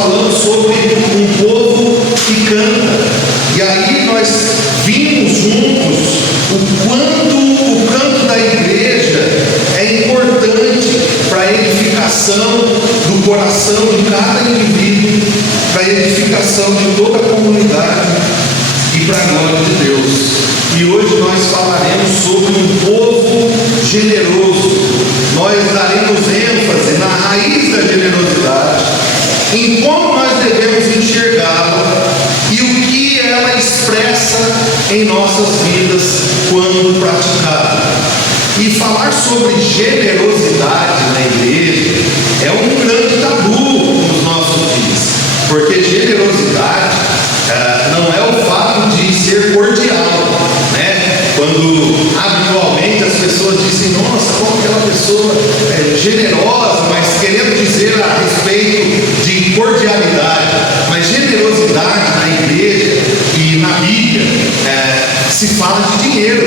falamos sobre um povo que canta. E aí nós vimos juntos o quanto o canto da igreja é importante para a edificação do coração de cada indivíduo, para a edificação de toda a comunidade e para a glória de Deus. E hoje nós falaremos sobre um povo generoso. Nós daremos ênfase na raiz da generosidade, em como nós devemos enxergá-la e o que ela expressa em nossas vidas quando praticada. E falar sobre generosidade na igreja é um grande tabu nos nossos dias, porque generosidade não é o fato de ser cordial, né? Quando habitualmente as pessoas dizem, nossa, como aquela pessoa é generosa, mas querendo dizer a respeito de cordialidade. Mas generosidade na igreja e na Bíblia se fala de dinheiro,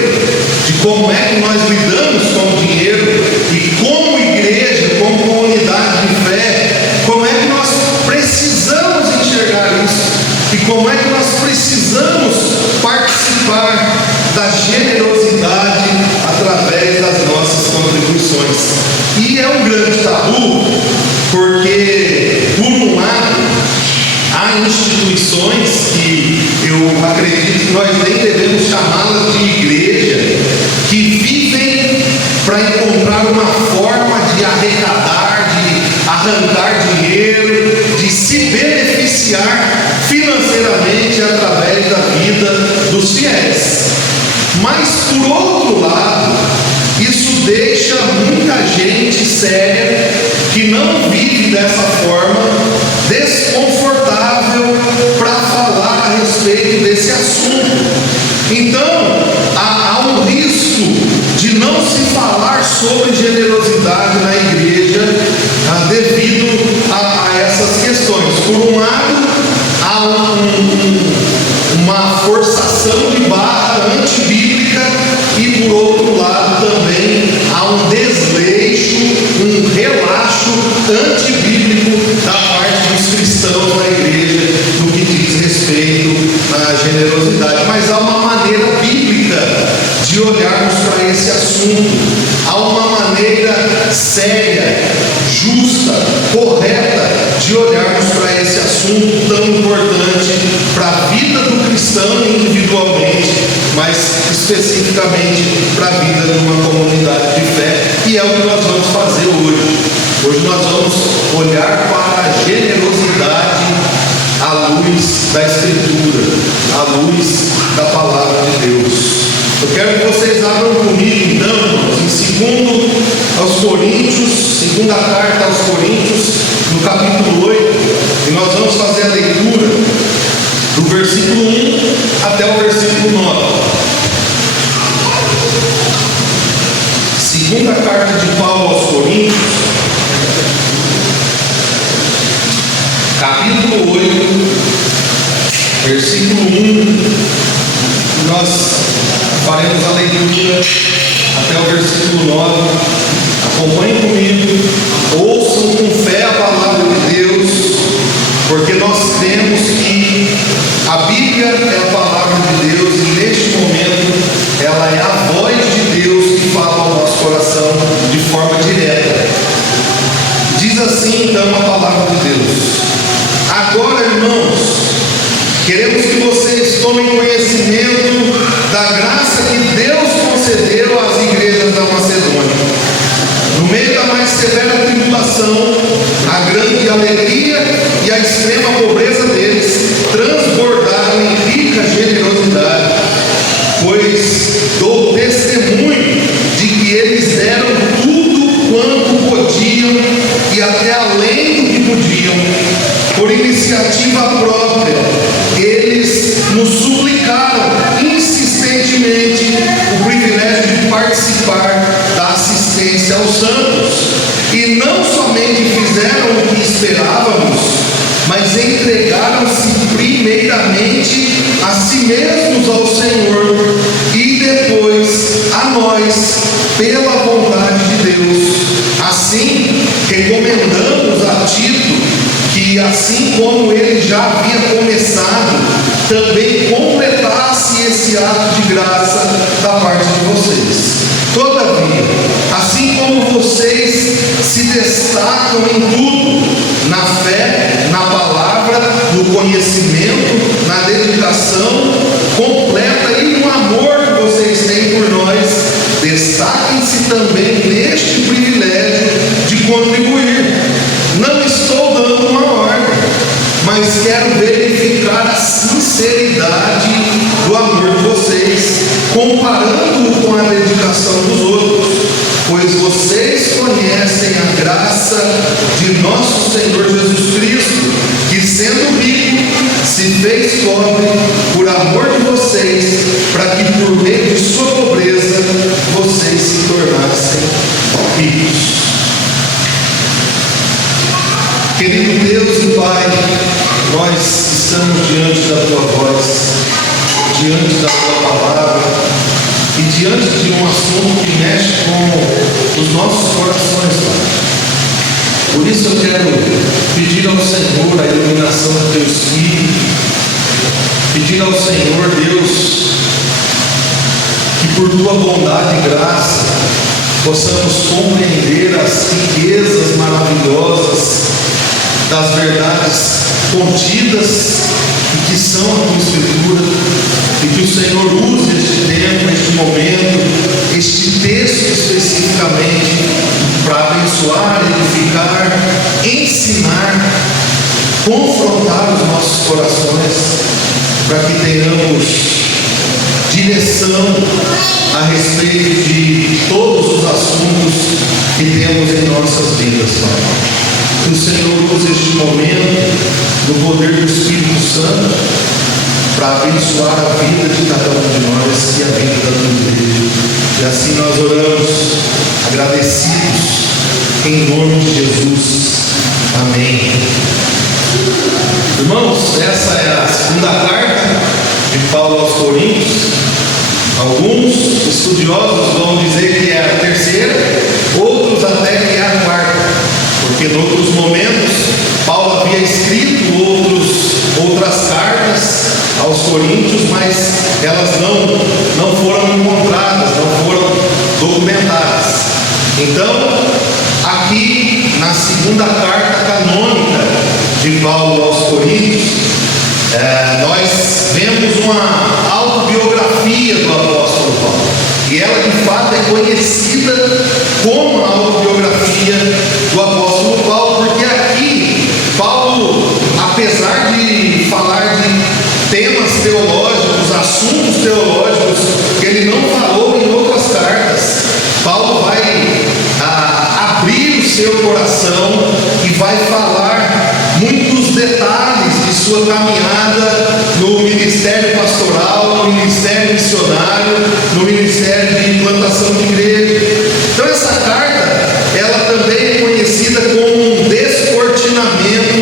de como é que nós lidamos com o dinheiro e como igreja, como comunidade de fé, como é que nós precisamos enxergar isso e como é que nós precisamos participar da generosidade através das nossas contribuições. E é um grande tabu, porque por um lado há instituições que eu acredito que nós nem devemos chamá-las de igreja, que vivem para encontrar uma forma de arrecadar, de arrancar dinheiro, de se beneficiar financeiramente através da vida dos fiéis. Mas por outro lado, isso deixa muita gente séria que não vive dessa forma desconfortável para falar a respeito desse assunto. Então há um risco de não se falar sobre generosidade na igreja devido a essas questões. Por um lado, há uma forçação de barra antibíblica e por outro lado também há um desleixo, um relaxo antibíblico da parte dos cristãos na igreja no que diz respeito à generosidade. Mas há uma maneira bíblica de olharmos para esse assunto. Há uma maneira séria, justa, correta de olharmos para esse assunto tão importante para a vida do cristão individualmente, mas especificamente para a vida de uma comunidade de fé, e é o que nós vamos fazer hoje. Hoje nós vamos olhar para a generosidade à luz da Escritura, à luz da Palavra de Deus. Eu quero que vocês abram comigo, então, em 2 aos Coríntios, segunda carta aos Coríntios, no capítulo 8, e nós vamos fazer a leitura do versículo 1 até o versículo 9. Segunda carta de Paulo aos Coríntios, capítulo 8, versículo 1, nós faremos a leitura até o versículo 9. Acompanhem comigo, ouçam com fé a palavra de Deus, porque nós cremos que a Bíblia é a palavra de Deus e neste momento ela é a voz de Deus que fala ao nosso coração de forma direta. Diz assim então a palavra de Deus: agora, irmãos, queremos que vocês tomem conhecimento da graça que Deus concedeu às igrejas da Macedônia. No meio da mais severa tribulação, a grande alegria e a extrema pobreza deles transbordaram em rica generosidade, pois dou testemunho de que eles deram tudo quanto podiam e até além do que podiam, por iniciativa própria. Eles nos suplicaram insistentemente o privilégio de participar da assistência aos santos, e não somente fizeram o que esperávamos, mas entregaram-se primeiramente a si mesmos ao Senhor e depois a nós pela vontade de Deus. Assim, recomendamos a Tito que que assim como ele já havia começado, também completasse esse ato de graça da parte de vocês. Todavia, assim como vocês se destacam em tudo, na fé, na palavra, no conhecimento, na dedicação completa e no amor que vocês têm por nós, destaquem-se também neste privilégio de contribuir. Não estou dando uma ordem, mas quero verificar a sinceridade do amor de vocês, comparando-o com a dedicação dos outros, pois vocês conhecem a graça de nosso Senhor Jesus Cristo, que sendo rico, se fez pobre por amor de vocês, para que por meio de sua pobreza vocês se tornassem ricos. Querido Deus e Pai, nós estamos diante da Tua voz, diante da Tua palavra e diante de um assunto que mexe com os nossos corações, Pai. Por isso eu quero pedir ao Senhor a iluminação do Teu Espírito, pedir ao Senhor, Deus, que por Tua bondade e graça possamos compreender as riquezas maravilhosas das verdades contidas e que são a Tua Escritura, e que o Senhor use este tempo, este momento, este texto especificamente para abençoar, edificar, ensinar, confrontar os nossos corações, para que tenhamos direção a respeito de todos os assuntos que temos em nossas vidas, Pai. Que o Senhor use este momento no poder do Espírito Santo para abençoar a vida de cada um de nós e a vida da tua igreja. E assim nós oramos, agradecidos, em nome de Jesus. Amém. Irmãos, essa é a segunda carta de Paulo aos Coríntios. Alguns estudiosos vão dizer que é a terceira, outros até que é a quarta, porque em outros momentos Paulo havia escrito outras cartas aos Coríntios, mas elas não foram encontradas, não foram documentadas. Então, aqui na segunda carta canônica de Paulo aos Coríntios, nós vemos uma autobiografia do apóstolo Paulo, e ela de fato é conhecida como a autobiografia do apóstolo Paulo, porque aqui Paulo, apesar de falar de temas teológicos, assuntos teológicos que ele não falou em outras cartas, Paulo vai abrir o seu coração e vai falar muitos detalhes de sua caminhada no ministério pastoral, no ministério missionário, no ministério de implantação de igreja. Então essa carta, ela também é conhecida como um descortinamento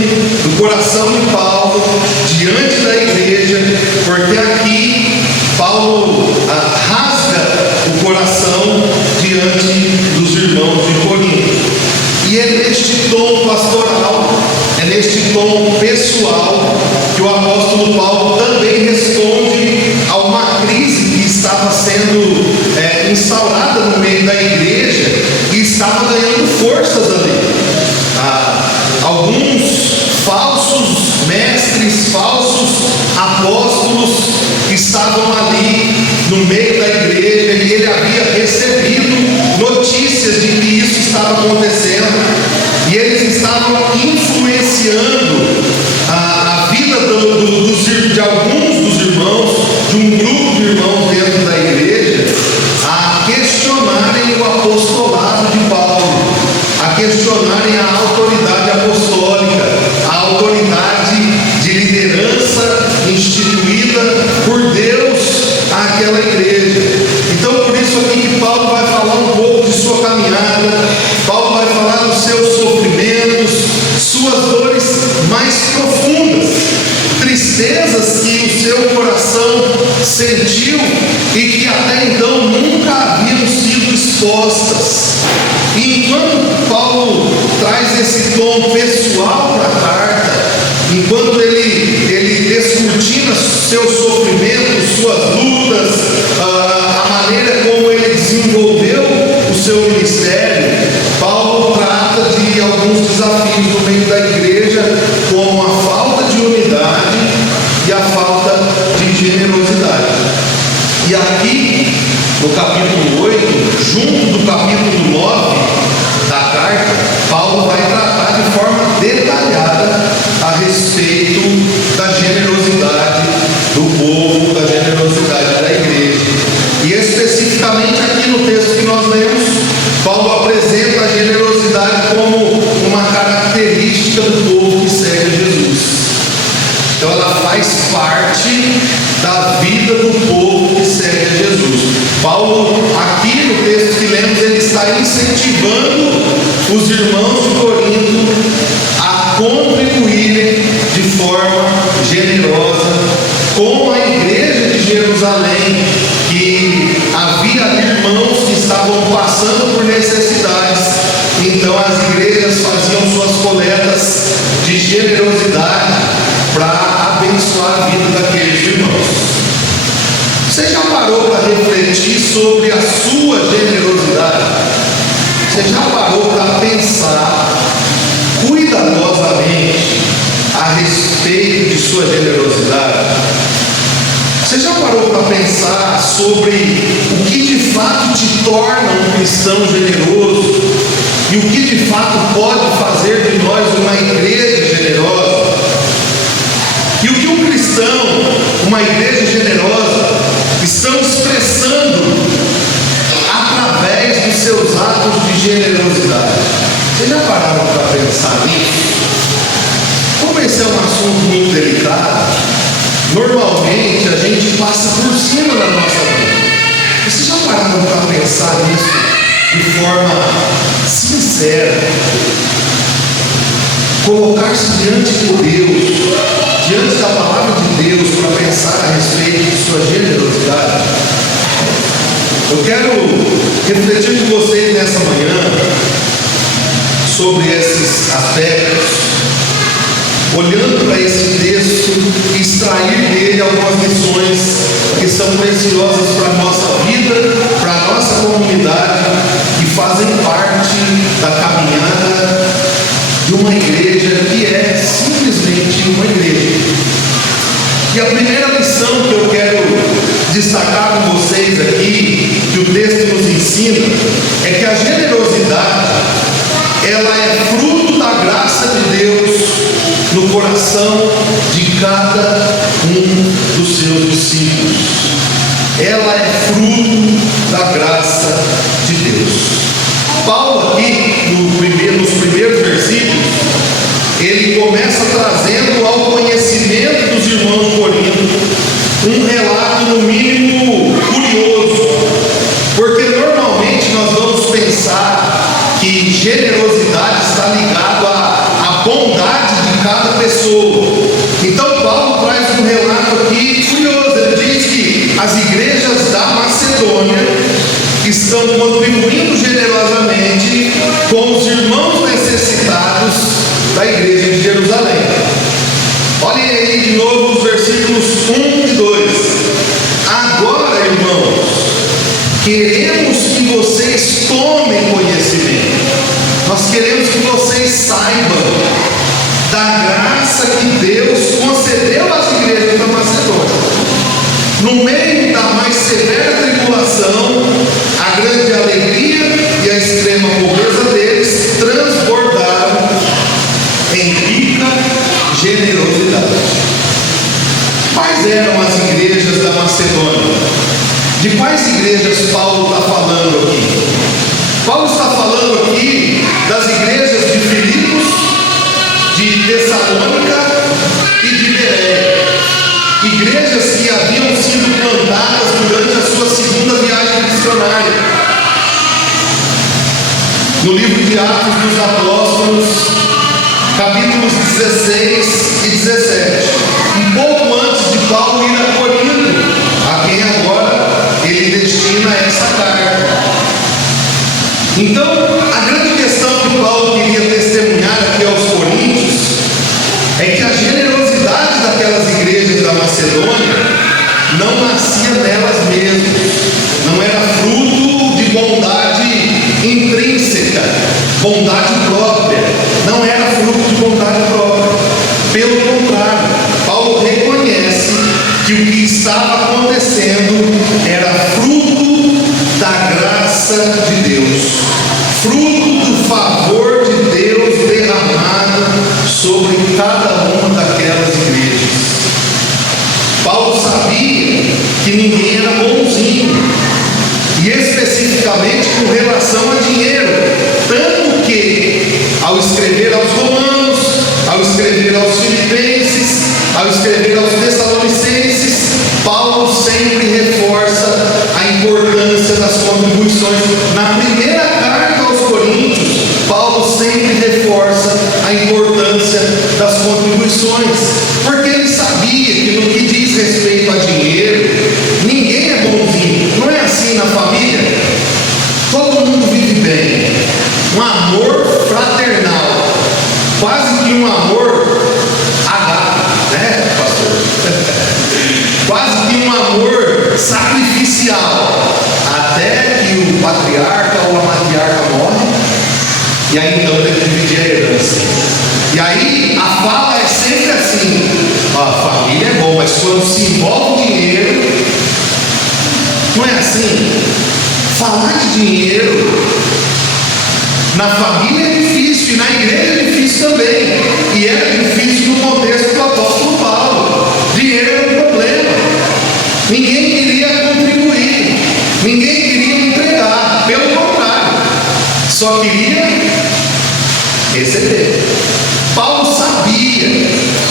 do coração de Paulo diante da igreja, porque aqui Paulo rasga o coração diante dos irmãos de Corinto. E é neste tom pastoral, é neste tom pessoal, que o apóstolo Paulo também responde a uma crise que estava sendo instaurada no meio da igreja e estava ganhando forças ali. Alguns falsos mestres, falsos apóstolos estavam ali no meio da igreja, e ele havia recebido notícias de que isso estava acontecendo, e eles estavam influenciando a vida de alguns dos irmãos, de um grupo de irmãos dentro da igreja, a questionarem o apostolado de Paulo, a questionarem a autoridade apostólica, a autoridade de liderança instituída por Deus àquela igreja. Então, por isso aqui que Paulo vai falar um pouco de sua caminhada, Paulo vai falar dos seus sofrimentos, suas dores mais profundas, tristezas que o seu coração sentiu e que até então nunca haviam sido expostas. E enquanto Paulo traz esse tom pessoal para a carta, seus sofrimentos, suas lutas, a maneira como ele desenvolveu o seu ministério, Paulo trata de alguns desafios no meio da igreja, como a falta de unidade e a falta de generosidade. E aqui, no capítulo 8, junto do capítulo 9 da carta, Paulo vai tratar de forma detalhada a respeito da generosidade do povo, da generosidade da igreja. E especificamente aqui no texto que nós lemos, Paulo apresenta a generosidade como uma característica do povo que segue a Jesus. Então ela faz parte da vida do povo que segue a Jesus. Paulo, aqui no texto que lemos, ele está incentivando os irmãos de Corinto a contribuírem de forma generosa com a igreja de Jerusalém, que havia irmãos que estavam passando por necessidades. Então as igrejas faziam suas coletas de generosidade para abençoar a vida daqueles irmãos. Você já parou para refletir sobre a sua generosidade? Você já parou para pensar cuidadosamente a respeito de sua generosidade? Você já parou para pensar sobre o que de fato te torna um cristão generoso e o que de fato pode fazer de nós uma igreja generosa? E o que um cristão, uma igreja generosa, estão expressando através dos seus atos de generosidade? Vocês já pararam para pensar nisso? Como esse é um assunto muito delicado, normalmente a gente passa por cima da nossa vida. Vocês já pararam para pensar nisso de forma sincera? Colocar-se diante de Deus, diante da palavra de Deus, para pensar a respeito de sua generosidade. Eu quero refletir com vocês nessa manhã sobre esses aspectos, olhando para esse texto e extrair dele algumas lições que são preciosas para a nossa vida, para a nossa comunidade e fazem parte da caminhada de uma igreja que é simplesmente uma igreja. E a primeira lição que eu quero destacar com vocês aqui, que o texto nos ensina, é que a generosidade, ela é fruto da graça de Deus no coração de cada um dos seus discípulos. Ela é fruto da graça de Deus. Paulo aqui, nos primeiros versículos, ele começa trazendo ao conhecimento dos irmãos de Corinto um relato no mínimo curioso, porque normalmente nós vamos pensar que generosidade está ligado à bondade de cada pessoa. Então Paulo traz um relato aqui curioso. Ele diz que as igrejas da Macedônia estão contribuindo generosamente com os irmãos necessitados da igreja de Jerusalém. Olhem aí de novo os versículos 1 e 2. Agora, irmãos, queremos que vocês tomem conhecimento. Nós queremos que vocês saibam da graça que Deus concedeu às igrejas da Macedônia. No meio da mais severa tribulação, a grande alegria e a extrema pobreza deles transbordaram em rica generosidade. Quais eram as igrejas da Macedônia? De quais igrejas Paulo está falando aqui? Paulo está falando aqui das igrejas de Filipos, de Tessalônica e de Bereia. Igrejas que haviam sido plantadas durante a sua segunda viagem missionária. No livro de Atos dos Apóstolos, capítulos 16 e 17, um pouco antes de Paulo ir a Corinto, a quem agora ele destina essa carta. Então, a grande questão que Paulo queria testemunhar aqui aos coríntios é que a generosidade daquelas igrejas da Macedônia reforça a importância das contribuições, porque ele sabia que no que diz respeito a dinheiro, ninguém é bonzinho. Não é assim na família? Todo mundo vive bem, um amor fraternal, quase que um amor agape, né, pastor? Quase que um amor sacrificial, até que o patriarca ou a matriarca morre, e aí então tem que dividir a herança. E aí a fala é sempre assim: ó, a família é boa, mas quando se envolve dinheiro, não é assim. Falar de dinheiro na família é difícil, e na igreja é difícil também, e era difícil no contexto do apóstolo Paulo. Dinheiro era um problema, ninguém queria contribuir, ninguém queria entregar, pelo contrário, só queria receber. Paulo sabia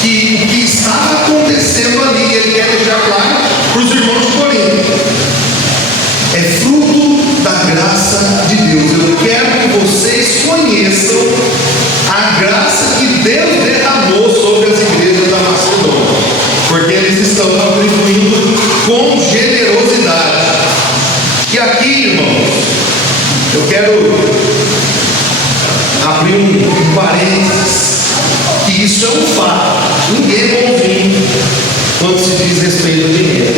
que o que estava acontecendo ali, ele quer deixar claro para os irmãos de Corinto, é fruto da graça de Deus. Eu quero que vocês conheçam a graça que Deus derramou sobre as igrejas da Macedônia, porque eles estão contribuindo com generosidade. E aqui, irmãos, eu quero abrir um parênteses, que isso é um fato. Ninguém é bonzinho quando se diz respeito ao dinheiro.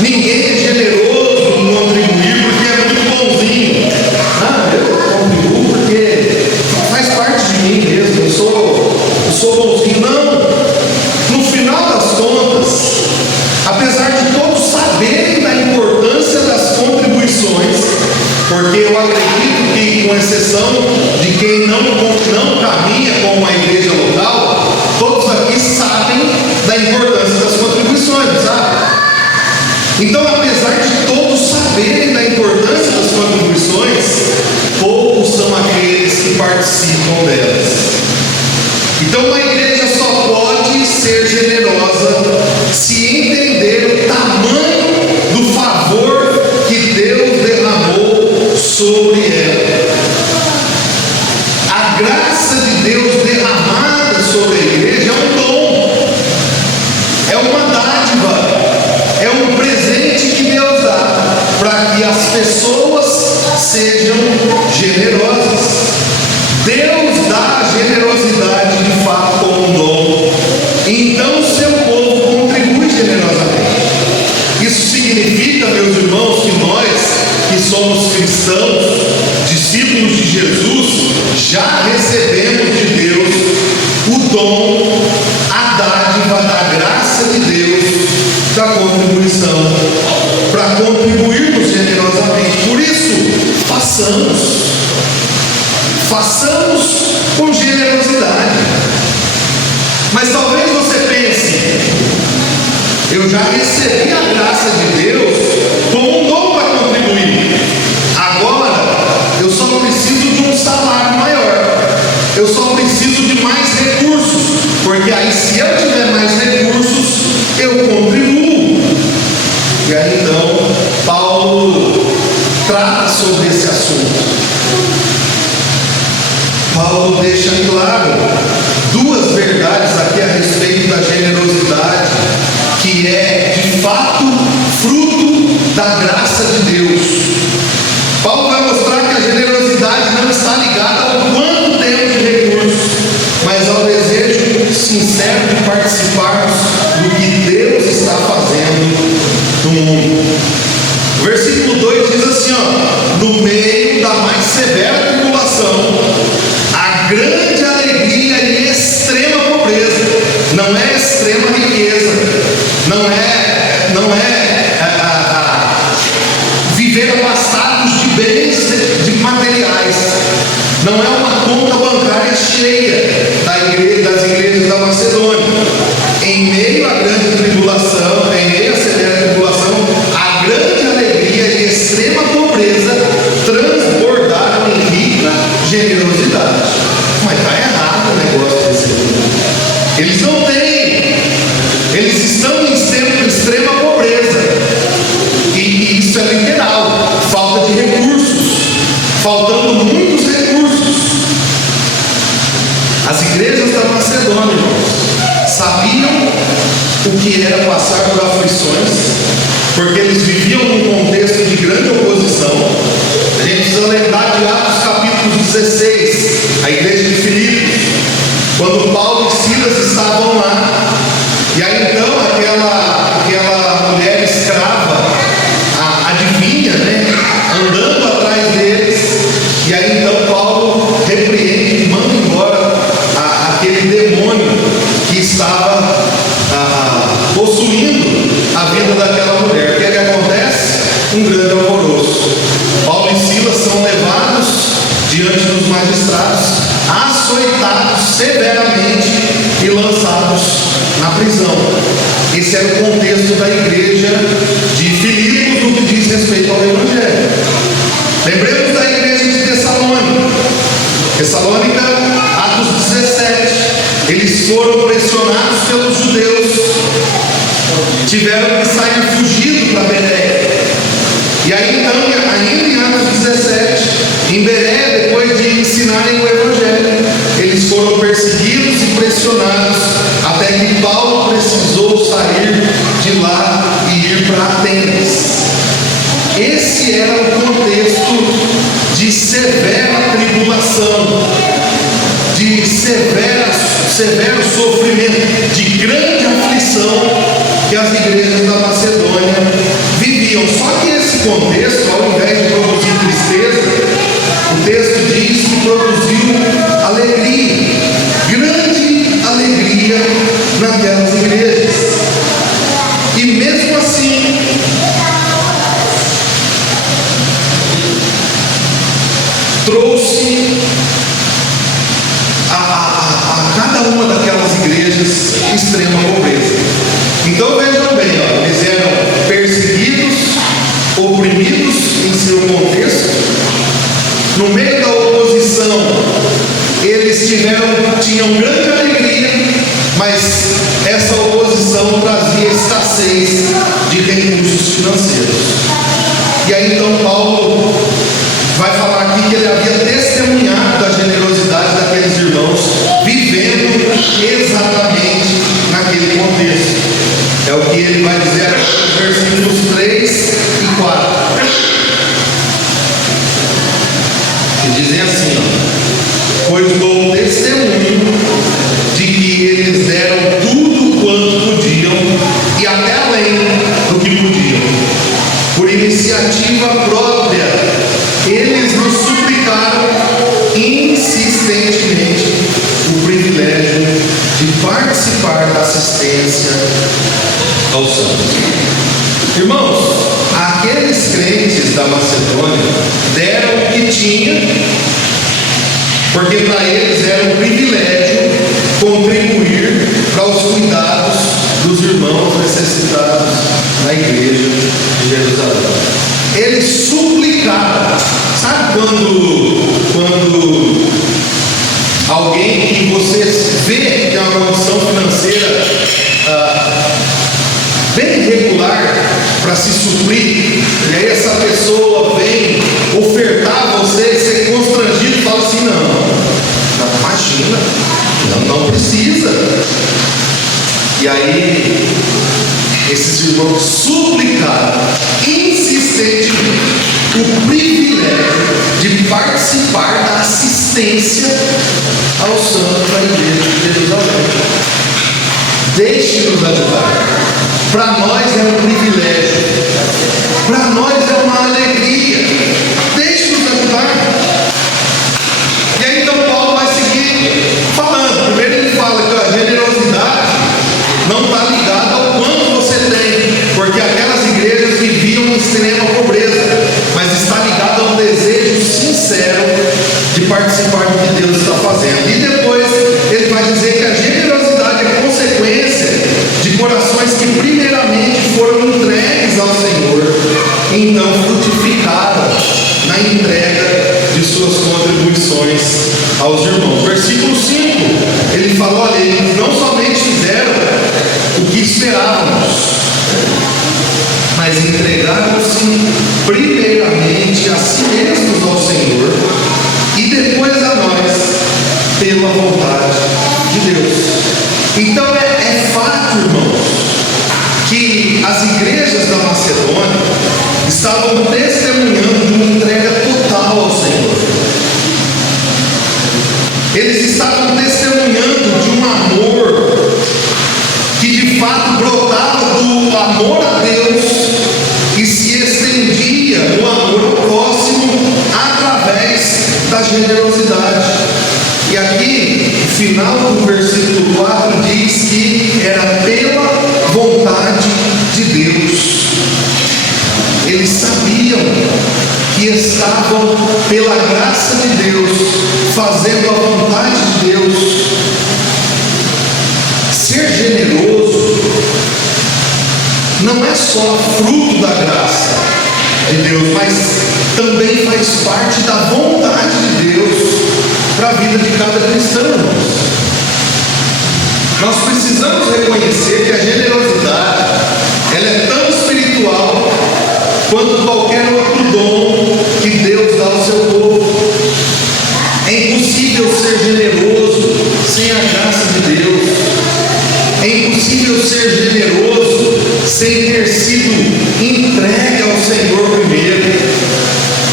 Ninguém é generoso em contribuir porque é muito bonzinho. Ah, eu contribuo porque faz parte de mim mesmo, eu sou bonzinho. Não. No final das contas, apesar de todos saberem da importância das contribuições, porque eu acredito que, com exceção de quem não caminha com uma igreja local, todos aqui sabem da importância das contribuições, sabe? Então, apesar de todos saberem da importância das contribuições, poucos são aqueles que participam delas. Então, uma igreja só pode ser generosa se entender o tamanho do favor que Deus derramou sobre ela. A graça de Deus derramada sobre a igreja é um dom, é uma dádiva, é um presente que Deus dá para que as pessoas sejam generosas. Deus dá a generosidade de fato como um dom, então o seu povo contribui generosamente. Isso significa, meus irmãos, que nós que somos cristãos, discípulos de Jesus, já recebemos de Deus o dom, a dádiva da graça de Deus, da contribuição, para contribuirmos generosamente. Por isso, façamos com generosidade. Mas talvez você pense: eu já recebi a graça de Deus como um dom para contribuir, agora eu só preciso de um salário maior, eu só preciso de mais recursos, porque aí, se eu tiver mais recursos, eu contribuo. E aí então Paulo trata sobre esse assunto. Paulo deixa claro duas verdades aqui a respeito da generosidade, que é de fato fruto da graça de Deus. Paulo vai mostrar que a generosidade não está ligada ao quanto temos de recursos, mas ao desejo sincero de participarmos do que Deus está fazendo no mundo. O versículo 2 diz assim, no meio da mais severa tribulação, a grande alegria e extrema pobreza, não é extrema riqueza, não é viver abastados de bens, de materiais, não é uma conta bancária cheia das igrejas da Macedônia. Em meio à grande tribulação, em meio à severa tribulação, a grande alegria e extrema pobreza transbordaram em rica generosidade. Mas está errado o negócio desse As igrejas da Macedônia, irmãos, sabiam o que era passar por aflições, porque eles viviam num contexto de grande oposição. A gente precisa lembrar de Atos capítulo 16, a igreja de Filipos, quando Paulo e Silas estavam lá, e aí então aquela mulher escrava, a adivinha, andando atrás deles, e aí então Paulo repreende e manda embora aquele demônio que estava possuindo a vida daquela mulher. O que é que acontece? Um grande alvoroço. Paulo e Silas são levados diante dos magistrados, açoitados severamente e lançados na prisão. Esse era o contexto da igreja de Filipos no que diz respeito ao Evangelho. Lembremos da igreja de Tessalônica, Atos 17. Eles foram pressionados pelos judeus, tiveram que sair fugindo para Bereia. E aí então, ainda em Atos 17, em Bereia, depois de ensinarem o Evangelho, eles foram perseguidos e pressionados, até que Paulo precisou sair de lá e ir para Atenas. Esse era o contexto de severa tribulação, de severo sofrimento, de grande aflição que as igrejas da Macedônia viviam. Só que esse contexto, ao invés de produzir tristeza, o texto diz que produziu alegria, grande alegria naquelas igrejas. E mesmo assim, trouxe a cada uma daquelas igrejas extrema pobreza. Então vejam bem, eles eram perseguidos, oprimidos em seu contexto. No meio da oposição, eles tinham grande alegria, mas essa oposição trazia escassez de recursos financeiros. E aí então Paulo vai falar aqui que ele havia testemunhado da generosidade daqueles irmãos, vivendo exatamente naquele contexto. É o que ele vai dizer nos versículos 3 e 4. Que dizem assim: pois dou testemunho de que eles deram tudo quanto podiam, e até além do que podiam. Por iniciativa própria, eles nos suplicaram insistentemente o privilégio de participar da assistência aos santos. Irmãos, aqueles crentes da Macedônia deram o que tinham, porque para eles era um privilégio contribuir para os cuidados dos irmãos necessitados na igreja de Jerusalém. Eles suplicaram. Sabe quando alguém que você vê que tem uma condição financeira bem regular para se suprir, e aí essa pessoa vem ofertar a você, e você constrangido fala assim: não, imagina, não precisa. E aí esses irmãos suplicaram insistentemente o privilégio de participar da assistência aos santos da igreja de Jerusalém. Deixe-nos ajudar. Para nós é um privilégio, para nós é uma alegria. Deixe-nos ajudar. E aí então Paulo vai seguir falando. Primeiro ele fala que a generosidade não está ligada ao quanto você tem, porque aquelas igrejas viviam em extrema pobreza, mas está ligada a um desejo sincero de participar do que Deus está fazendo. E depois ele vai dizer que a generosidade é consequência de corações que primeiramente foram entregues ao Senhor, e então frutificaram na entrega de suas contribuições aos irmãos. Versículo 5, ele fala: olha, eles não somente fizeram o que esperávamos, mas entregaram-se primeiramente a si mesmos ao Senhor e depois a nós, pela vontade de Deus. Então é fato, irmãos, que as igrejas da Macedônia estavam testemunhando de uma entrega total ao Senhor. Eles estavam testemunhando de um amor que de fato brotava do amor a Deus e se estendia no amor ao próximo através da generosidade. E aqui, no final do versículo 4, diz que era pela vontade de Deus. Eles sabiam que estavam, pela graça de Deus, fazendo a vontade de Deus. Ser generoso não é só fruto da graça de Deus, mas também faz parte da vontade de Deus para a vida de cada cristão. Nós precisamos reconhecer que a generosidade ela é tão espiritual quanto qualquer outro dom que Deus dá ao seu povo. É impossível ser generoso sem a graça de Deus. É impossível ser generoso sem ter sido entregue ao Senhor primeiro.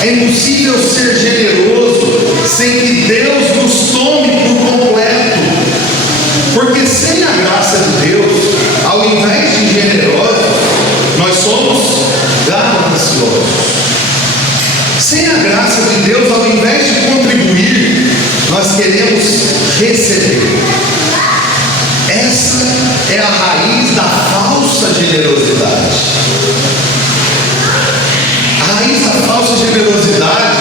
É impossível ser generoso sem que Deus nos tome por completo. Porque sem a graça de Deus, ao invés de generosos, nós somos gananciosos. Sem a graça de Deus, ao invés de contribuir, nós queremos receber. Essa é a raiz da falsa generosidade. A raiz da falsa generosidade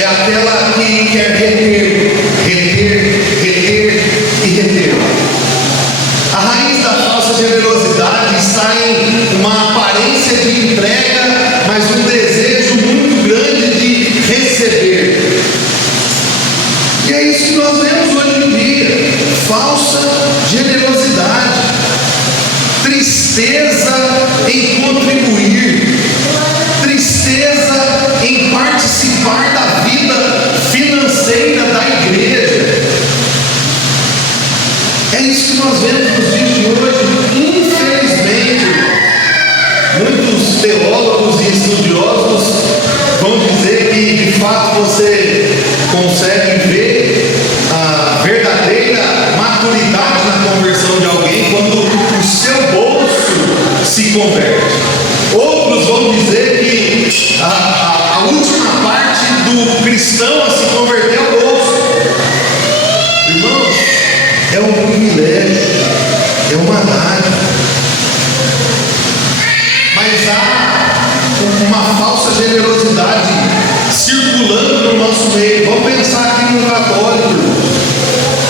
é aquela que quer reter, reter, reter e reter. A raiz da falsa generosidade está em uma aparência de entrega, mas um desejo muito grande de receber. E é isso que nós vemos hoje em dia: falsa generosidade, tristeza em contribuir, tristeza em participar da vida financeira da igreja. É isso que nós vemos nos dias de hoje. Infelizmente, muitos teólogos e estudiosos vão dizer que de fato você consegue ver a verdadeira maturidade na conversão de alguém quando o seu bolso se converte. Outros vão dizer que a última parte do cristão a se converter é o bolso. Irmãos, é um privilégio, é uma dádiva. Mas há uma falsa generosidade circulando no nosso meio. Vamos pensar aqui no católico.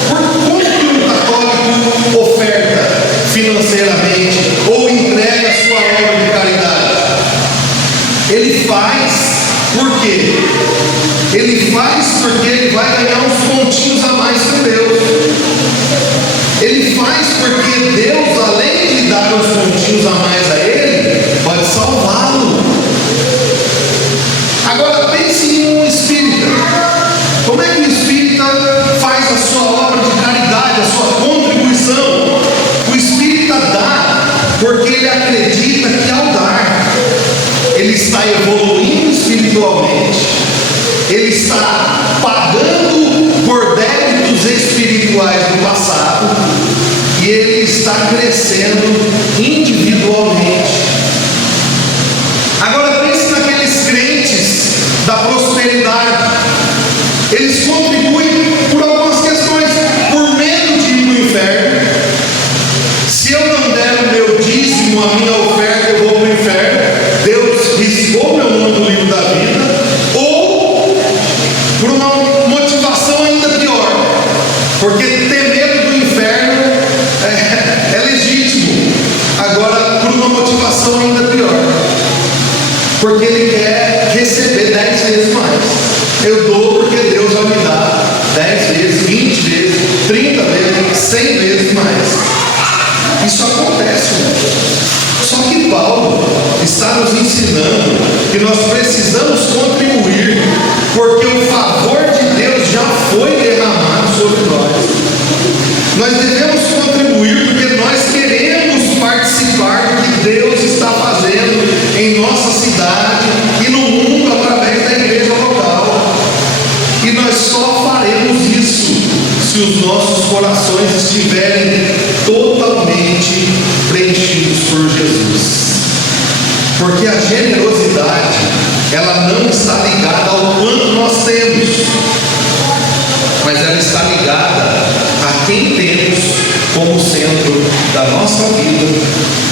Por quanto um católico oferta financeiramente ou entrega a sua obra de caridade? Ele faz por quê? Ele faz porque ele vai ganhar uns pontinhos a mais com Deus. Ele faz porque Deus, além de dar uns pontinhos a mais a ele, pode salvá-lo. Agora pense em um espírita. Como é que o espírita faz a sua obra de caridade, a sua contribuição? O espírita dá porque ele acredita que ao dar, ele está evoluindo espiritualmente, ele está pagando por débitos espirituais do passado e ele está crescendo individualmente. Agora pense naqueles crentes da prosperidade. Eles contribuem por algumas questões, por medo de ir para o inferno. Se eu não der o meu dízimo, a minha oferta, eu vou para o inferno. Deus riscou meu nome do livro da vida. Ou por uma motivação ainda pior, porque ter medo do inferno é legítimo. Agora, por uma motivação ainda pior, porque ele quer receber 10 vezes mais. Eu dou porque Deus vai me dar 10 vezes, 20 vezes, 30 vezes, 100 vezes mais. Isso acontece, né? Só que Paulo está nos ensinando que nós precisamos contribuir, porque o favor de Deus já foi derramado sobre nós. Nós devemos contribuir porque nós queremos participar do que Deus está fazendo em nossa cidade e no mundo através da igreja local. E nós só faremos isso se os nossos corações estiverem totalmente preenchidos por Jesus. Porque a generosidade, ela não está ligada ao quanto nós temos, mas ela está ligada a quem temos como centro da nossa vida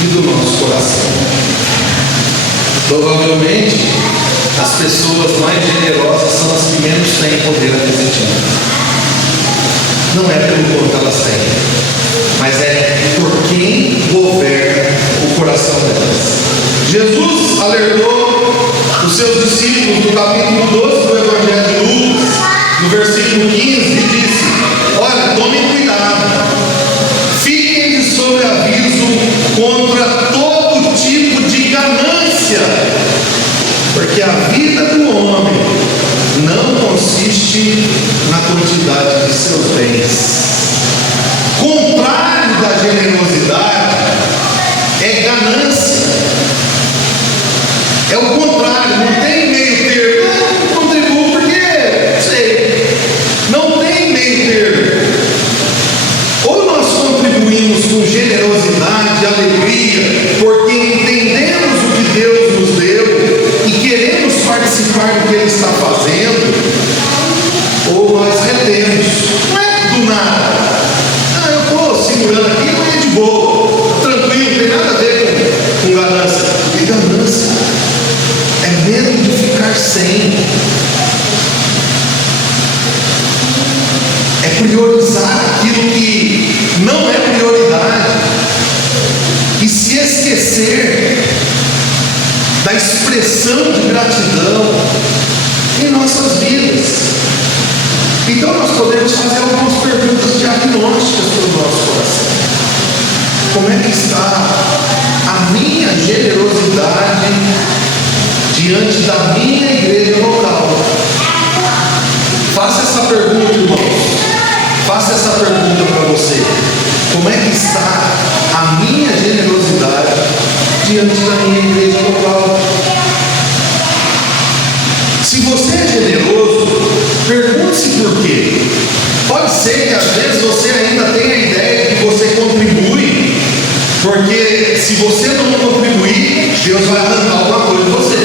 e do nosso coração. Provavelmente, as pessoas mais generosas são as que menos têm poder aquisitivo. Não é pelo quanto elas têm, mas é por quem governa o coração delas. Jesus alertou os seus discípulos no capítulo 12 do Evangelho de Lucas, no versículo 15, e disse: olha, tomem cuidado, fiquem de sobreaviso contra todo tipo de ganância, porque a vida do homem não consiste na quantidade de seus bens. Contrário da generosidade é ganância. É o contrário, não tem meio termo. Não contribuo porque sei. Não tem meio termo. Ou nós contribuímos com generosidade, alegria, porque entendemos o que Deus nos deu e queremos participar do que Ele está fazendo, ou nós retemos. Não é do nada. Ah, eu estou segurando aqui, mas é de boa, tranquilo, não tem nada a ver com ganância. E ganância é medo de ficar sem. É priorizar aquilo que não é prioridade e se esquecer da expressão de gratidão em nossas vidas. Então nós podemos fazer algumas perguntas diagnósticas para o nosso coração. Como é que está a minha generosidade diante da minha igreja local? Faça essa pergunta, irmãos. Faça essa pergunta para você. Como é que está a minha generosidade diante da minha igreja local? Se você é generoso, pergunte-se por quê. Pode ser que às vezes você ainda tenha a ideia de que você contribui, porque se você não contribuir, Deus vai arrancar alguma coisa de você.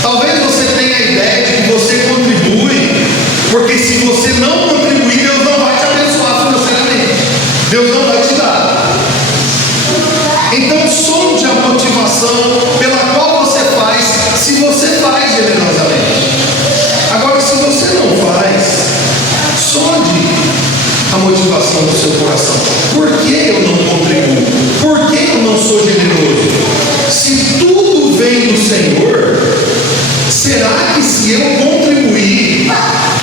Talvez você tenha a ideia de que você contribui, porque se você não contribuir, Deus não vai te abençoar financeiramente. Deus não vai te dar. Então sonde a motivação pela qual você faz, se você faz generosamente. Agora, se você não faz, sonde a motivação do seu coração. Por que eu não contribuo? Por que eu não sou generoso? Se tudo vem do Senhor, será que se eu contribuir,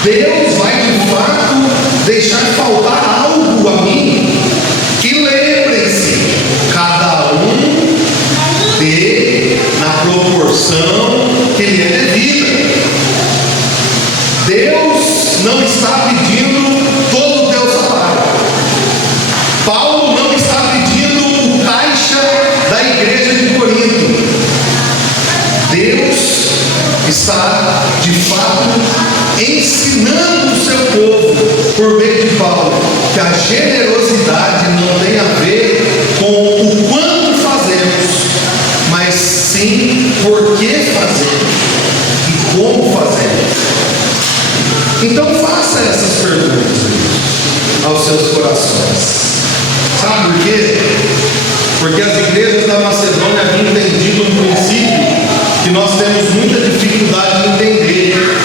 Deus vai de fato deixar faltar algo a mim? E lembrem-se, cada um dê na proporção que lhe é devida. Deus não está pedindo todo o teu salário. Paulo não está pedindo o caixa da igreja de Corinto. Deus está, de fato, ensinando o seu povo, por meio de Paulo, que a generosidade não tem a ver com o quanto fazemos, mas sim por que fazemos e como fazemos. Então faça essas perguntas aos seus corações. Sabe por quê? Porque as igrejas da Macedônia haviam entendido um princípio que nós temos muita dificuldade de entender.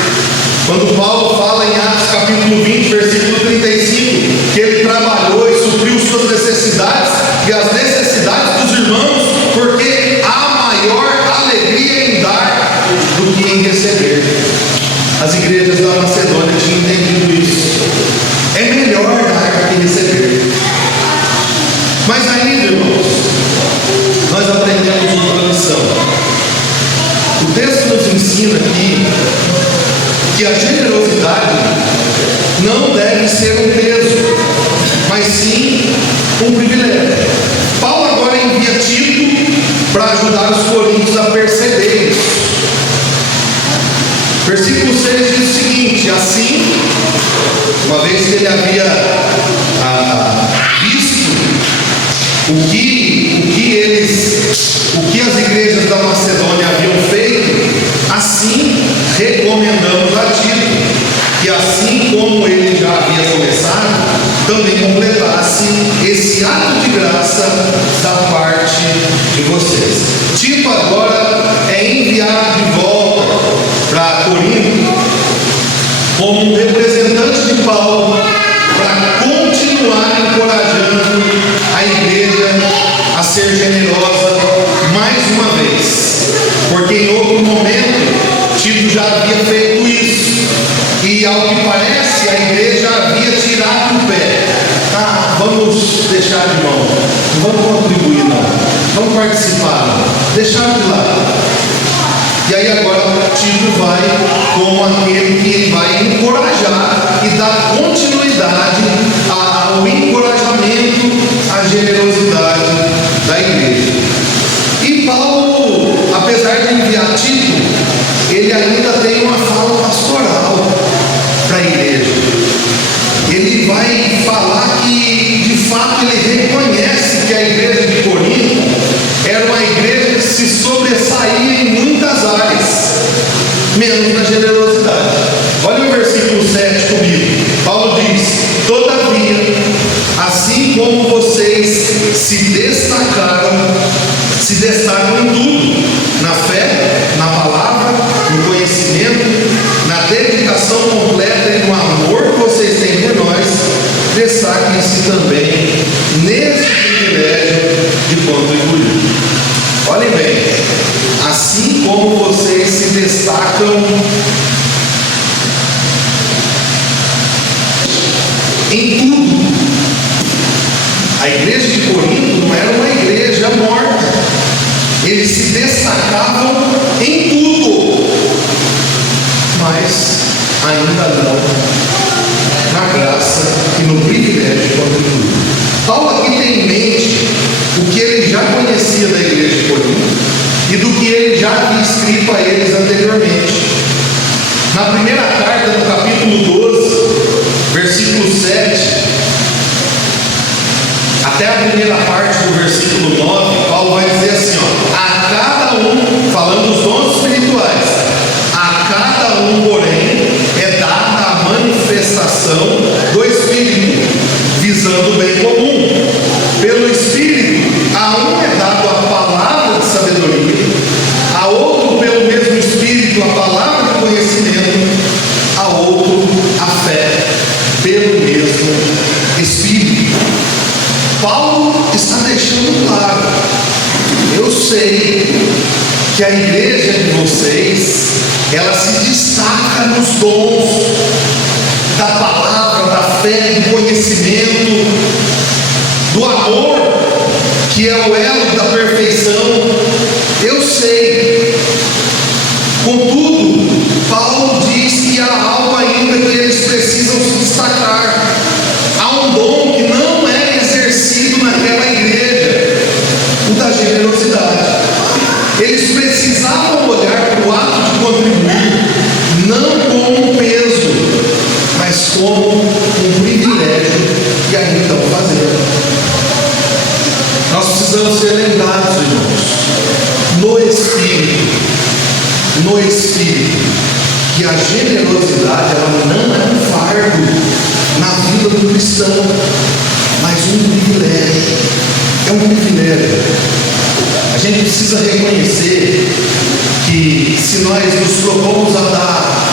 Quando Paulo fala em Atos capítulo 20, versículo 35, que ele trabalhou e supriu suas necessidades e as necessidades dos irmãos, porque há maior alegria em dar do que em receber. As igrejas da Macedônia tinham entendido isso. É melhor dar do que receber. Mas ainda, irmãos, nós aprendemos uma lição. O texto nos ensina aqui que a generosidade não deve ser um peso, mas o que as igrejas da Macedônia haviam feito, assim recomendamos a Tito, que assim como ele já havia começado, também completasse esse ato de graça da parte de vocês. Tito agora é enviado de volta para Corinto como um representante de Paulo para continuar encorajando a igreja a ser generosa mais uma vez, porque em outro momento Tito já havia feito isso e, ao que parece, a igreja havia tirado o pé. Vamos deixar de mão, não vamos contribuir não, vamos participar não, deixar de lado. E aí agora Tito vai como aquele que vai encorajar e dar continuidade ao encorajamento, à generosidade da igreja. E Paulo, apesar de enviar Tito, ele ainda tem uma fala pastoral para a igreja. Ele vai falar que, de fato, ele reconhece que a igreja de Corinto era uma igreja que se sobressaía em muitas áreas, menos na generosidade. Olha o versículo 7 comigo. Paulo diz: todavia, assim como vocês se destacam em tudo, na fé, na palavra, no conhecimento, na dedicação completa e no amor que vocês têm por nós, destaquem-se também nesse privilégio de contribuir. Olhem bem, assim como vocês se destacam em tudo. A igreja de Corinto não era uma igreja morta, eles se destacavam em tudo, mas ainda não na graça e no privilégio de contribuir. Paulo aqui tem em mente o que ele já conhecia da igreja de Corinto e do que ele já havia escrito a eles anteriormente. Na primeira carta, no capítulo 12, versículo 7, até a primeira parte do versículo 9, Paulo vai dizer assim: a cada um, falando dos dons espirituais, a cada um, porém, é dada a manifestação do Espírito, visando o bem comum. Pelo Espírito, a um é dado a palavra de sabedoria, a outro, pelo mesmo Espírito, a palavra de conhecimento, a outro, a fé, pelo mesmo Espírito. Paulo está deixando claro: eu sei que a igreja de vocês, ela se destaca nos dons da palavra, da fé, do conhecimento, do amor, que é o elo da perfeição. Eu sei. Contudo, Paulo diz que há algo ainda que eles precisam se destacar. Há um dom que não é exercido naquela igreja, o da generosidade. Eles precisavam olhar para o ato de contribuir não como um peso, mas como um privilégio, e ainda estão fazendo. Nós precisamos ser lembrados, irmãos, no Espírito, que a generosidade, ela não é um fardo na vida do cristão, mas um privilégio. É um privilégio. A gente precisa reconhecer que, se nós nos propomos a dar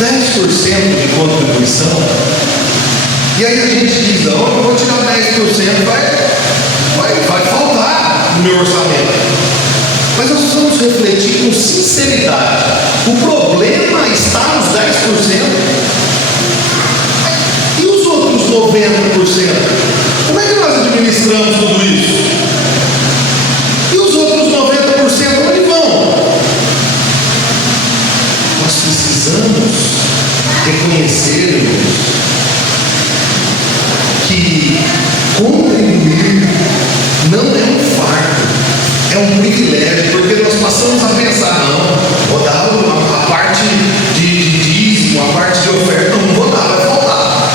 10% de contribuição, e aí a gente diz: não, eu vou tirar 10%, vai faltar no meu orçamento. Mas nós precisamos refletir com sinceridade. O problema está nos 10%. E os outros 90%? Como é que nós administramos tudo isso? E os outros 90% onde vão? Nós precisamos reconhecer, irmãos, que contribuir não é um fardo, é um privilégio, porque nós passamos a pensar: não, vou dar a parte de dízimo, a parte de oferta, não vou dar, vai faltar.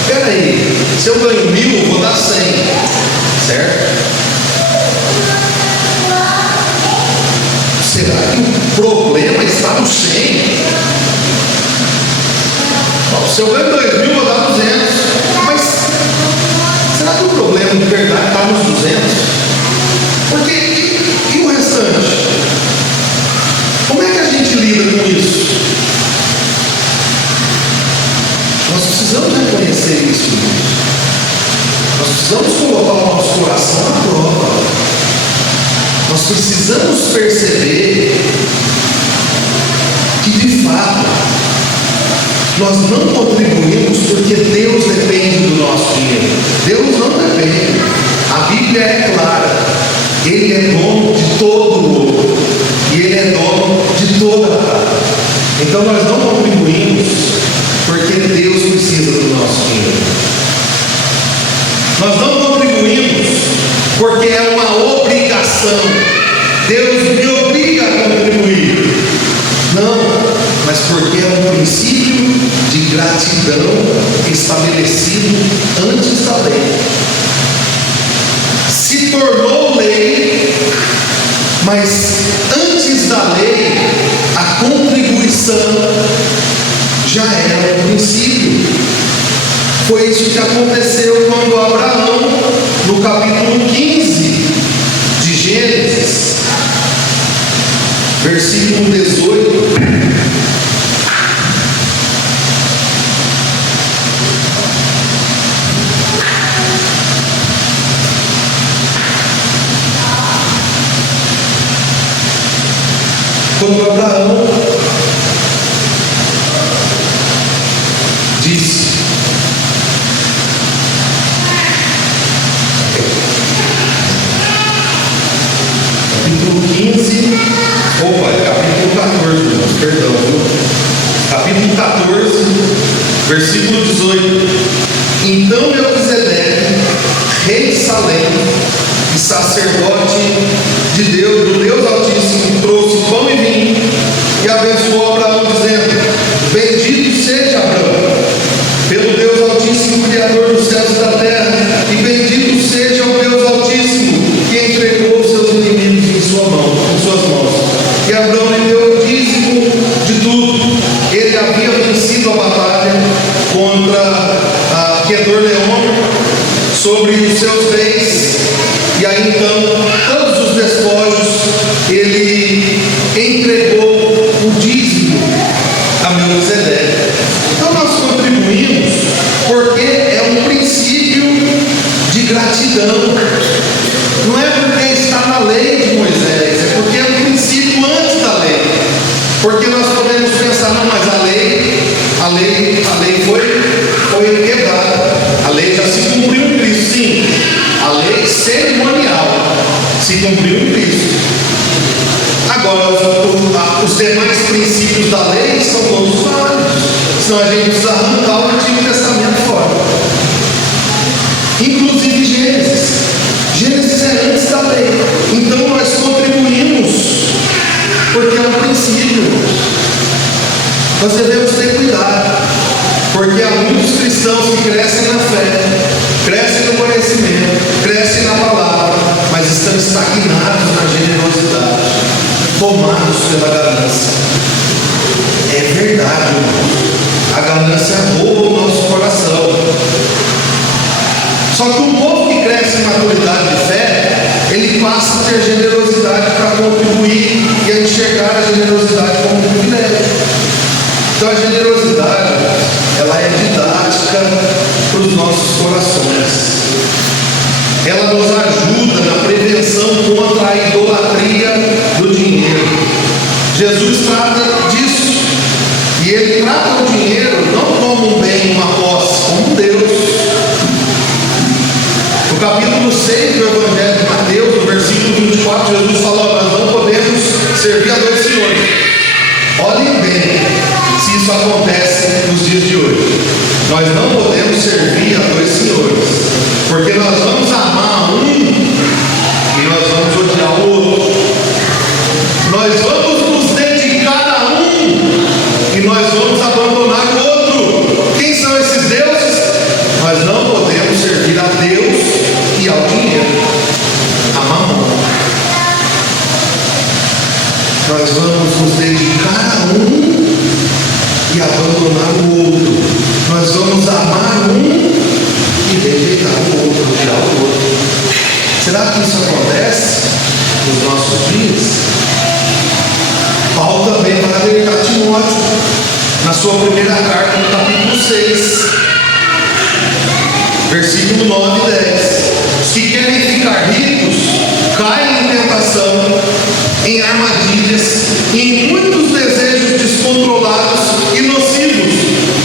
Espera aí, se eu ganho 1.000, eu vou dar 100. certo? Será que o problema está no 100? Se eu ganho 2.000, vou dar 200. Mas será que o problema de verdade está nos 200? Porque e o restante? Como é que a gente lida com isso? Nós precisamos reconhecer isso. Nós precisamos colocar o nosso coração à prova. Nós precisamos perceber que de fato nós não contribuímos porque Deus depende do nosso dinheiro. Deus não depende. A Bíblia é clara. Ele é dono de todo o ouro. E Ele é dono de toda a prata. Então nós não contribuímos porque Deus precisa do nosso dinheiro. Nós não contribuímos porque é uma obrigação. Deus me obriga a contribuir. Não, mas porque é um princípio de gratidão estabelecido antes da lei. Se tornou lei, mas antes da lei, a contribuição já era um princípio. Foi isso que aconteceu quando Abraão, no capítulo 15 de Gênesis, versículo 18, quando Abraão disse: capítulo 15, capítulo 14, perdão, capítulo 14, versículo 18. Então Melquisedeque, rei de Salém e sacerdote de Deus, do Deus Altíssimo, trouxe pão e vinho e abençoou Abraão, dizendo: bendito seja Abraão, pelo Deus Altíssimo, Criador dos céus e da terra, e bendito seja o Deus Altíssimo, que entregou os seus inimigos em suas mãos. E Abraão lhe deu o dízimo de tudo. Ele havia vencido a batalha contra Quedorlaomer sobre os seus bens, e aí então todos os despojos ele entregou o dízimo a Melquisedeque. Então nós contribuímos porque é um princípio de gratidão. Não é porque está na lei de Moisés, é porque é um princípio antes da lei. Porque nós podemos pensar: não, mas a lei foi quebrada. A lei já se cumpriu em Cristo. Sim, a lei cerimonial se cumpriu em Cristo. Agora, os demais princípios da lei são todos válidos. Senão a gente precisa arrancar o Antigo Testamento fora. Inclusive Gênesis. Gênesis é antes da lei. Então nós contribuímos porque é um princípio. Nós devemos ter cuidado, porque há muitos cristãos que crescem na fé, crescem no conhecimento, crescem na palavra, mas estão estagnados na generosidade, tomados pela ganância. É verdade, irmão. A ganância rouba o nosso coração. Só que um povo que cresce em maturidade de fé, ele passa a ter generosidade para contribuir e a enxergar a generosidade como um privilégio. Então a generosidade, ela é didática para os nossos corações. Ela nos ajuda na prevenção contra a idolatria do dinheiro. Jesus trata disso. E Ele trata o dinheiro não como um bem, uma posse, como um Deus. No capítulo 6 do Evangelho de Mateus, no versículo 24, Jesus falou: nós não podemos servir a dois senhores. Olhem bem se isso acontece nos dias de hoje. Nós não podemos servir a dois senhores, porque nós vamos amar um e nós vamos odiar o outro. Nós vamos nos dedicar a um e nós vamos abandonar o outro. Quem são esses deuses? Nós não podemos servir a Deus e ao dinheiro. desprezar o outro, odiar o outro. Será que isso acontece nos nossos dias? Paulo também vai alertar Timóteo na sua primeira carta, no capítulo 6, versículo 9 e 10. Os que querem ficar ricos caem em tentação, em armadilhas e em muitos desejos descontrolados e nocivos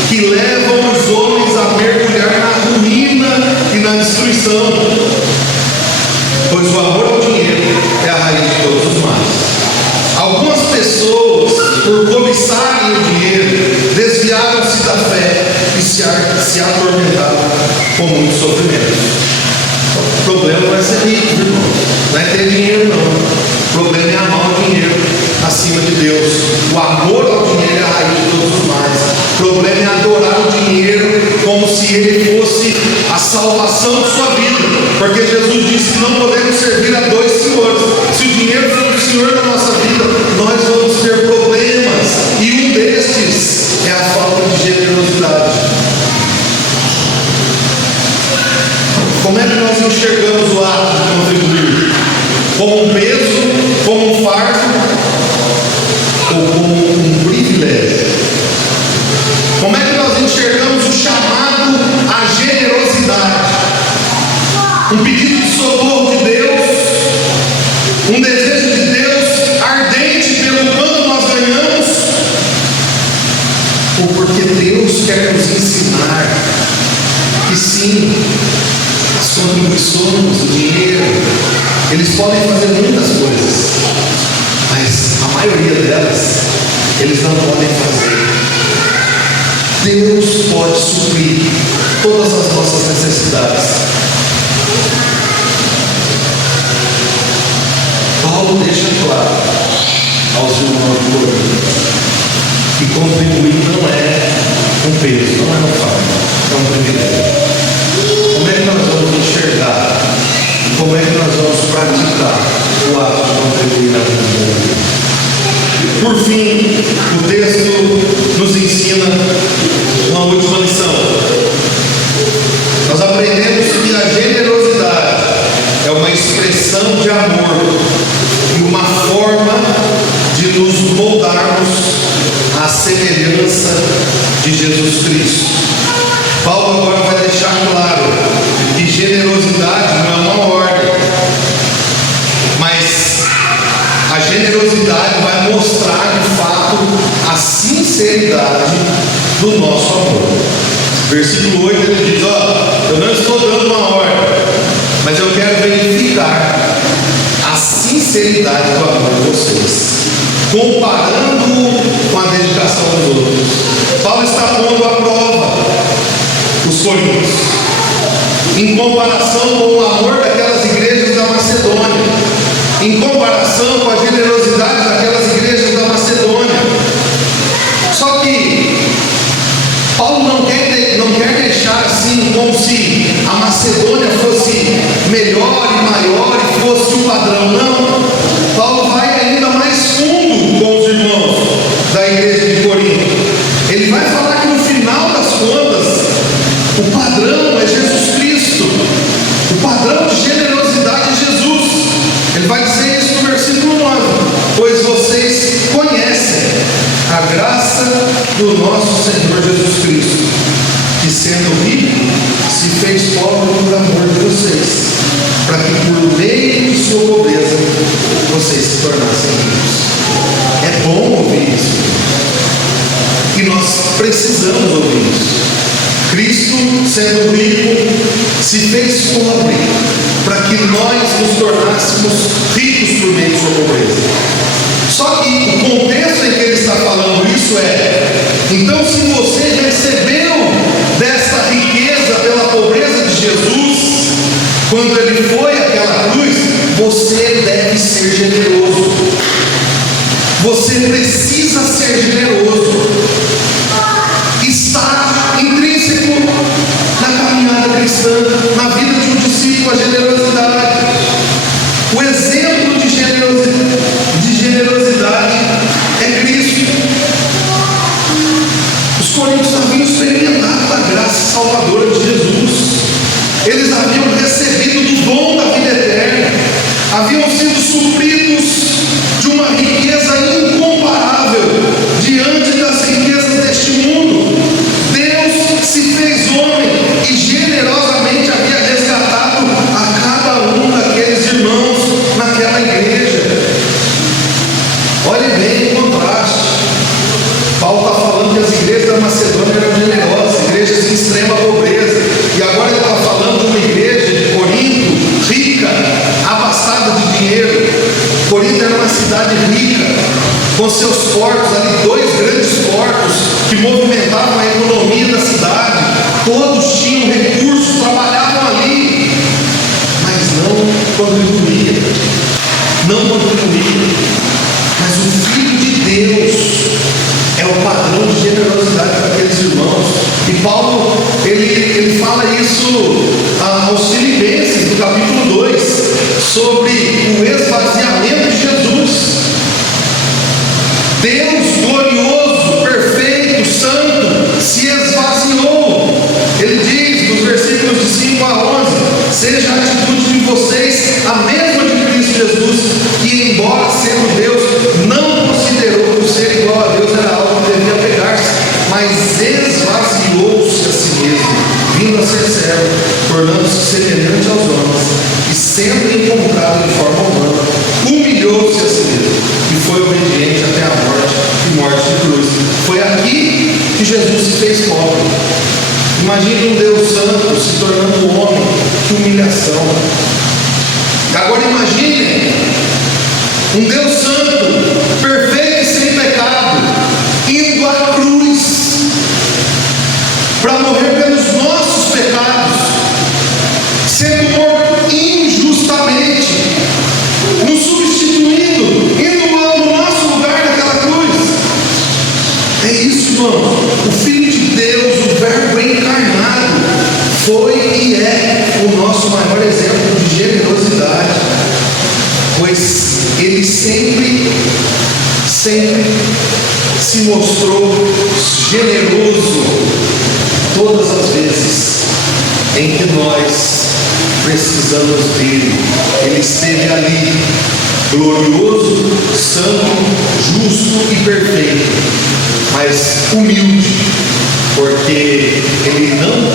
que levam os homens a mergulhar na ruína e na destruição. Pois o amor ao dinheiro é a raiz de todos os males. Algumas pessoas, por cobiçarem o dinheiro, desviaram-se da fé e se atormentaram com muitos sofrimentos. O problema não é ser rico, irmão. Não é ter dinheiro, não. O problema é amar o dinheiro acima de Deus. O amor ao dinheiro é a raiz de todos os males. O problema é adorar o dinheiro como se ele fosse a salvação de sua vida. Porque Jesus disse que não podemos servir a dois senhores. Se o dinheiro for o senhor da nossa vida, nós vamos ter problemas. E um destes é a falta de generosidade. Como é que nós enxergamos o ato de contribuir? Como um peso, como um fardo ou como um privilégio? Como é que nós enxergamos o chamado à generosidade? Um pedido de socorro de Deus, um desejo de Deus ardente pelo quanto nós ganhamos, ou porque Deus quer nos ensinar que sim, as contribuições, o dinheiro, eles podem fazer muitas coisas, mas a maioria delas eles não podem fazer. Deus pode suprir todas as nossas necessidades. Paulo deixa claro aos irmãos do Corinto que contribuir não é um peso, não é um fardo, é um privilégio. Como é que nós vamos enxergar? Como é que nós vamos praticar o ato de contribuir na vida? Por fim, o texto nos ensina uma última lição. Nós aprendemos que a generosidade é uma expressão de amor e uma forma de nos moldarmos à semelhança de Jesus Cristo. Paulo agora vai deixar claro que generosidade não é uma ordem, mas a generosidade vai mostrar de fato a sinceridade do nosso amor. Versículo 8 ele diz: eu não estou dando uma ordem, mas eu quero verificar a sinceridade do amor de vocês, comparando com a dedicação dos outros. Paulo está pondo à prova os coríntios, em comparação com o amor daquelas igrejas da Macedônia, em comparação com a generosidade daquelas igrejas da Macedônia. Só que Paulo não quer deixar assim como se a Macedônia fosse melhor e maior e fosse um padrão. Não, Paulo vai ainda mais fundo com os irmãos da igreja de Corinto. Ele vai falar que no final das contas o padrão é Jesus Cristo. O padrão de generosidade é Jesus. Ele vai dizer isso no versículo 9: pois vocês conhecem a graça do nosso Senhor Jesus Cristo, que sendo rico, se fez pobre por amor de vocês, para que por meio de sua pobreza vocês se tornassem ricos. É bom ouvir isso, e nós precisamos ouvir isso. Cristo, sendo rico, se fez pobre para que nós nos tornássemos ricos por meio de sua pobreza. Só que o contexto em que ele está falando isso é: então, se você recebeu desta riqueza pela pobreza de Jesus, quando ele foi àquela cruz, você deve ser generoso. Você precisa ser generoso. Está intrínseco na caminhada cristã, na vida de um discípulo, a generosidade. O exemplo de generosidade é Cristo. Os coríntios haviam experimentado a graça salvadora de Jesus. Eles haviam recebido do dom da vida eterna, haviam sido supridos de uma riqueza incomparável diante das riquezas deste mundo. Deus se fez homem e generosamente havia resgatado a cada um daqueles irmãos naquela igreja. Olhe bem o contraste. Paulo está falando que as igrejas da Macedônia eram generosas, igrejas em extrema pobreza, e agora ele está falando de uma igreja de Corinto, rica, abastada de dinheiro. Corinto era uma cidade rica, com seus portos ali, 2 grandes portos que movimentavam a economia da cidade. Todos tinham recursos, trabalhavam ali, mas não contribuíam. Mas o Filho de Deus é o padrão de generosidade para aqueles irmãos. E Paulo, ele fala isso aos Filipenses, no capítulo 2, sobre o esvaziamento de Jesus. Deus glorioso, perfeito, santo, se esvaziou. Ele diz nos versículos de 5 a 11: seja a atitude de vocês a mesma de Cristo Jesus, que embora sendo Deus, não considerou que o ser igual a Deus era algo que devia pegar-se, mas esvaziou-se a si mesmo, vindo a ser servo, tornando-se semelhante aos homens, e sendo encontrado de forma humana, humilhou-se a si mesmo, e foi obediente até a morte, e morte de cruz. Foi aqui que Jesus se fez pobre. Imagine um Deus santo se tornando homem, que humilhação. Agora imagine um Deus santo, perfeito e sem pecado, indo à cruz para morrer pelos nossos pecados, sendo morto injustamente, nos substituindo, indo no nosso lugar naquela cruz. É isso, irmão. O Filho de Deus, o Verbo encarnado, foi e é o nosso maior exemplo de generosidade, pois ele sempre se mostrou generoso todas as vezes em que nós precisamos dele. Ele esteve ali, glorioso, santo, justo e perfeito, mas humilde, porque ele não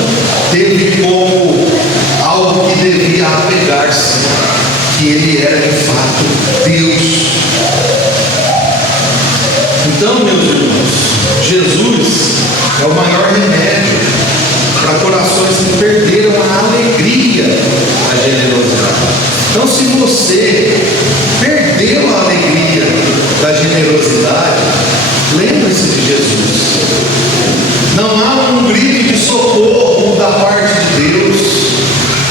teve como algo que devia apegar-se, que ele era de fato Deus. Então, meus irmãos, Jesus é o maior remédio para corações que perderam a alegria da generosidade. Então, se você perdeu a alegria da generosidade, lembre-se de Jesus. Não há um grito de socorro da parte de Deus,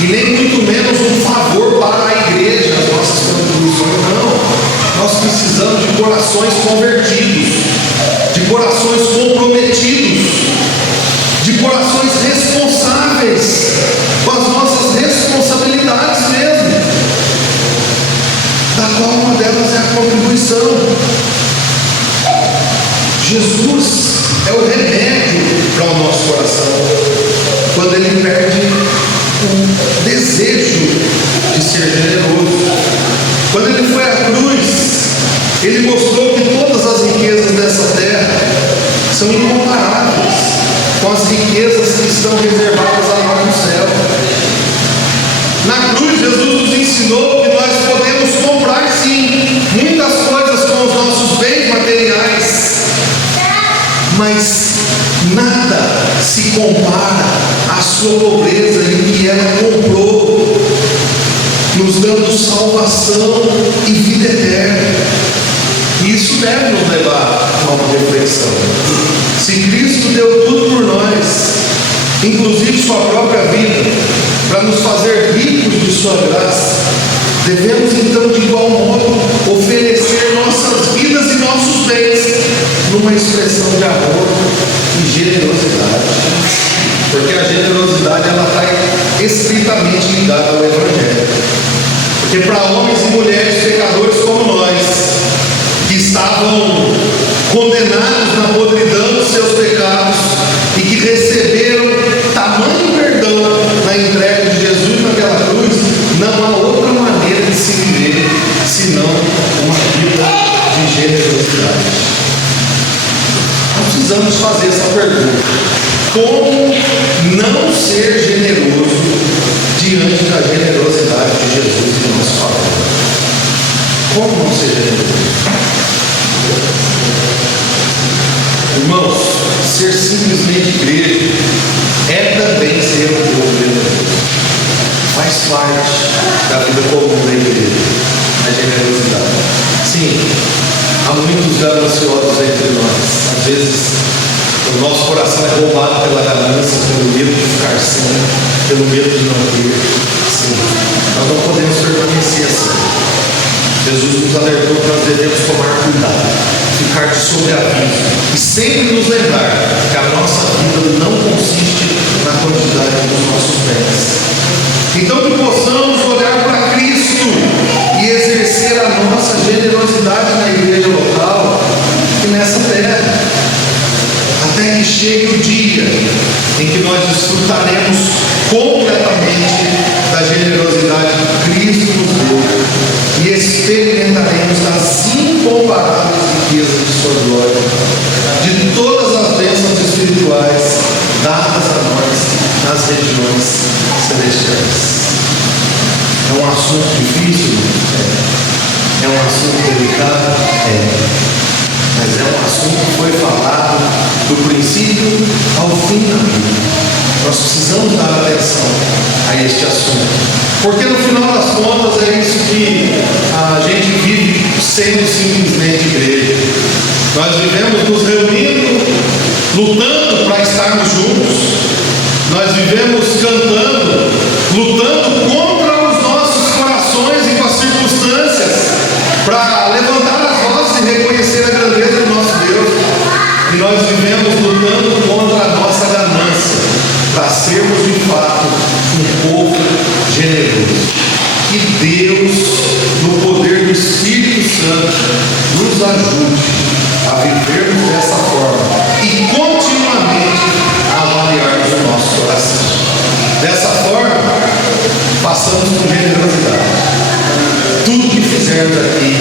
e nem muito menos um favor para a igreja, as nossas contribuições. Não, nós precisamos de corações convertidos, de corações comprometidos, de corações responsáveis com as nossas responsabilidades mesmo, da qual uma delas é a contribuição. Jesus é o remédio para o nosso coração, quando ele perde o desejo de ser generoso. Quando ele foi à cruz, ele mostrou que todas as riquezas dessa terra são incomparáveis com as riquezas que estão reservadas a nós no céu. Na cruz, Jesus nos ensinou que nós podemos comprar sim muitas coisas com os nossos bens materiais, mas nada se compara à sua pobreza e o que ela comprou, nos dando salvação e vida eterna. E isso deve nos levar a uma reflexão. Se Cristo deu tudo por nós, inclusive sua própria vida, para nos fazer ricos de sua graça, devemos então de igual modo oferecer nossas vidas e nossos bens numa expressão de amor e generosidade, porque a generosidade ela está estritamente ligada ao Evangelho. Porque para homens e mulheres pecadores como nós, que estavam condenados na podridão dos seus pecados e que receberam tamanho perdão na entrega de Jesus na precisamos fazer essa pergunta: como não ser generoso diante da generosidade de Jesus em nosso favor? Como não ser generoso? Irmãos, ser simplesmente igreja é também ser um povo generoso. Faz parte da vida comum da igreja, a generosidade. Sim, há muitos gananciosos entre nós. Às vezes o nosso coração é roubado pela ganância, pelo medo de ficar sem, pelo medo de não ter. Sim, nós não podemos permanecer assim. Jesus nos alertou que nós devemos tomar cuidado, ficar de sobreaviso e sempre nos lembrar que a nossa vida não consiste na quantidade dos nossos bens. Então que possamos olhar para Cristo e exercer a nossa generosidade na igreja local e nessa terra, até que chegue o dia em que nós desfrutaremos completamente da generosidade que Cristo nos deu e experimentaremos as incomparáveis riquezas de sua glória, de todas as bênçãos espirituais dadas a nós nas regiões celestiais. É um assunto difícil? É um assunto delicado? Mas é um assunto que foi falado do princípio ao fim da Bíblia. Nós precisamos dar atenção a este assunto, porque no final das contas é isso que a gente vive sendo simplesmente igreja. Nós vivemos nos reunindo, lutando para estarmos juntos. Nós vivemos cantando, lutando contra os nossos corações e com as circunstâncias, para levantar as vozes e reconhecer a grandeza do nosso Deus. E nós vivemos lutando contra a nossa ganância, para sermos de fato um povo generoso. Que Deus, no poder do Espírito Santo, nos ajude a vivermos dessa forma e continuamente a avaliarmos o nosso coração. Dessa forma, passamos com generosidade. Tudo que fizermos aqui